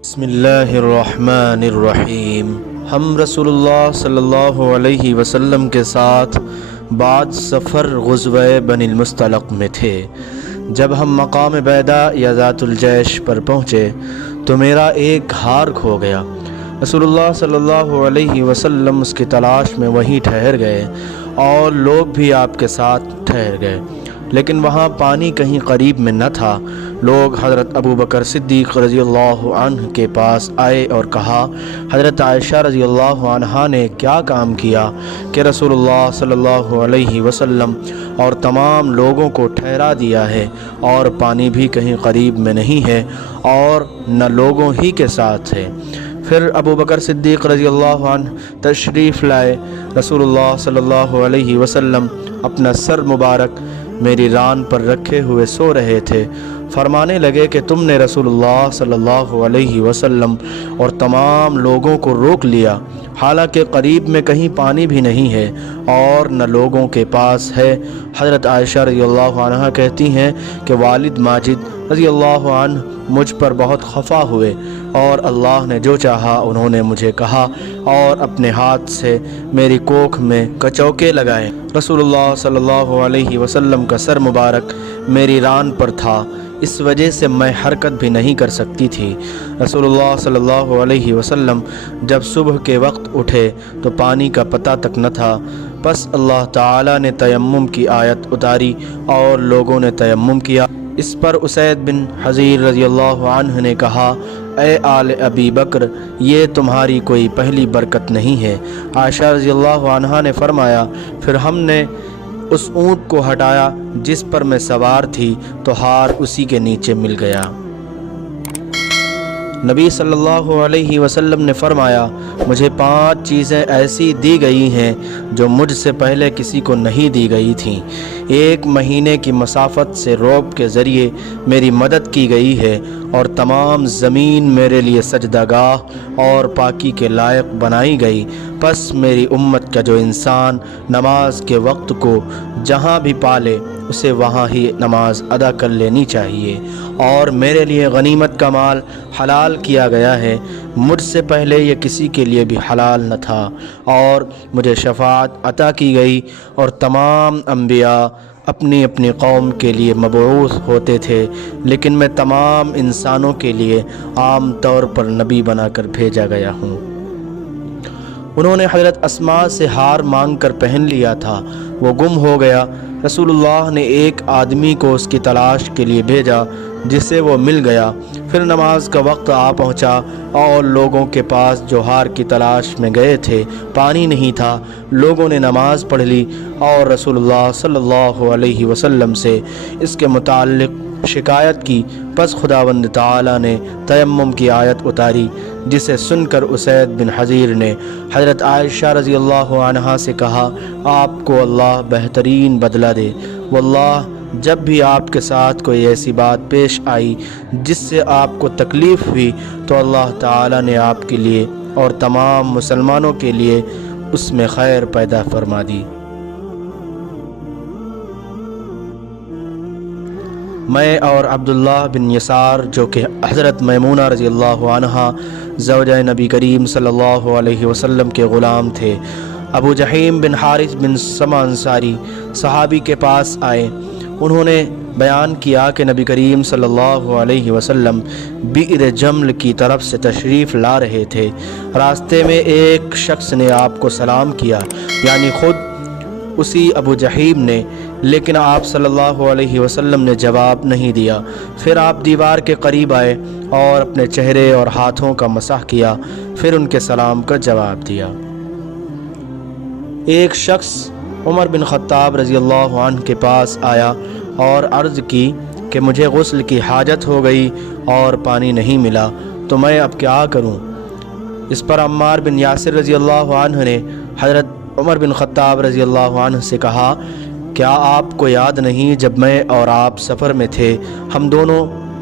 بسم اللہ الرحمن الرحیم۔ ہم رسول اللہ صلی اللہ علیہ وسلم کے ساتھ بعد سفر غزوہ بنی المصطلق میں تھے۔ جب ہم مقام بیدا یا ذات الجیش پر پہنچے تو میرا ایک ہار کھو گیا۔ رسول اللہ صلی اللہ علیہ وسلم اس کی تلاش میں وہیں ٹھہر گئے اور لوگ بھی آپ کے ساتھ ٹھہر گئے، لیکن وہاں پانی کہیں قریب میں نہ تھا۔ لوگ حضرت ابو بکر صدیق رضی اللہ عنہ کے پاس آئے اور کہا، حضرت عائشہ رضی اللہ عنہا نے کیا کام کیا کہ رسول اللہ صلی اللہ علیہ وسلم اور تمام لوگوں کو ٹھہرا دیا ہے اور پانی بھی کہیں قریب میں نہیں ہے اور نہ لوگوں ہی کے ساتھ ہے۔ پھر ابو بکر صدیق رضی اللہ عنہ تشریف لائے۔ رسول اللہ صلی اللہ علیہ وسلم اپنا سر مبارک میری ران پر رکھے ہوئے سو رہے تھے۔ فرمانے لگے کہ تم نے رسول اللہ صلی اللہ علیہ وسلم اور تمام لوگوں کو روک لیا، حالانکہ قریب میں کہیں پانی بھی نہیں ہے اور نہ لوگوں کے پاس ہے۔ حضرت عائشہ رضی اللہ عنہ کہتی ہیں کہ والد ماجد رضی اللہ عنہ مجھ پر بہت خفا ہوئے اور اللہ نے جو چاہا انہوں نے مجھے کہا اور اپنے ہاتھ سے میری کوکھ میں کچوکے لگائے۔ رسول اللہ صلی اللہ علیہ وسلم کا سر مبارک میری ران پر تھا، اس وجہ سے میں حرکت بھی نہیں کر سکتی تھی۔ رسول اللہ صلی اللہ علیہ وسلم جب صبح کے وقت اٹھے تو پانی کا پتہ تک نہ تھا۔ پس اللہ تعالی نے تیمم کی آیت اتاری اور لوگوں نے تیمم کیا۔ اس پر اسید بن حضیر رضی اللہ عنہ نے کہا، اے آل ابی بکر، یہ تمہاری کوئی پہلی برکت نہیں ہے۔ عائشہ رضی اللہ عنہا نے فرمایا، پھر ہم نے اس اونٹ کو ہٹایا جس پر میں سوار تھی تو ہار اسی کے نیچے مل گیا۔ نبی صلی اللہ علیہ وسلم نے فرمایا، مجھے 5 چیزیں ایسی دی گئی ہیں جو مجھ سے پہلے کسی کو نہیں دی گئی تھیں۔ 1 مہینے کی مسافت سے روب کے ذریعے میری مدد کی گئی ہے اور تمام زمین میرے لیے سجدہ گاہ اور پاکی کے لائق بنائی گئی۔ پس میری امت کا جو انسان نماز کے وقت کو جہاں بھی پالے اسے وہاں ہی نماز ادا کر لینی چاہیے، اور میرے لیے غنیمت کا مال حلال کیا گیا ہے۔ مجھ سے پہلے یہ کسی کے لیے بھی حلال نہ تھا اور مجھے شفاعت عطا کی گئی، اور تمام انبیاء اپنی اپنی قوم کے لیے مبعوث ہوتے تھے، لیکن میں تمام انسانوں کے لیے عام طور پر نبی بنا کر بھیجا گیا ہوں۔ انہوں نے حضرت اسماء سے ہار مانگ کر پہن لیا تھا، وہ گم ہو گیا۔ رسول اللہ نے ایک آدمی کو اس کی تلاش کے لیے بھیجا جس سے وہ مل گیا۔ پھر نماز کا وقت آ پہنچا اور لوگوں کے پاس جو ہار کی تلاش میں گئے تھے پانی نہیں تھا۔ لوگوں نے نماز پڑھ لی اور رسول اللہ صلی اللہ علیہ وسلم سے اس کے متعلق شکایت کی۔ پس خداوند تعالی نے تیمم کی آیت اتاری، جسے سن کر اسید بن حضیر نے حضرت عائشہ رضی اللہ عنہا سے کہا، آپ کو اللہ بہترین بدلہ دے۔ واللہ جب بھی آپ کے ساتھ کوئی ایسی بات پیش آئی جس سے آپ کو تکلیف ہوئی تو اللہ تعالی نے آپ کے لیے اور تمام مسلمانوں کے لیے اس میں خیر پیدا فرما دی۔ میں اور عبداللہ بن یسار جو کہ حضرت میمونہ رضی اللہ عنہا زوجہ نبی کریم صلی اللہ علیہ وسلم کے غلام تھے، ابو جہیم بن حارث بن سما انصاری صحابی کے پاس آئے۔ انہوں نے بیان کیا کہ نبی کریم صلی اللہ علیہ وسلم بئر جمل کی طرف سے تشریف لا رہے تھے۔ راستے میں ایک شخص نے آپ کو سلام کیا، یعنی خود اسی ابو جہیم نے، لیکن آپ صلی اللہ علیہ وسلم نے جواب نہیں دیا۔ پھر آپ دیوار کے قریب آئے اور اپنے چہرے اور ہاتھوں کا مسح کیا، پھر ان کے سلام کا جواب دیا۔ ایک شخص عمر بن خطاب رضی اللہ عنہ کے پاس آیا اور عرض کی کہ مجھے غسل کی حاجت ہو گئی اور پانی نہیں ملا، تو میں اب کیا کروں؟ اس پر عمار بن یاسر رضی اللہ عنہ نے حضرت عمر بن خطاب رضی اللہ عنہ سے کہا، کیا آپ کو یاد نہیں جب میں اور آپ سفر میں تھے، ہم دونوں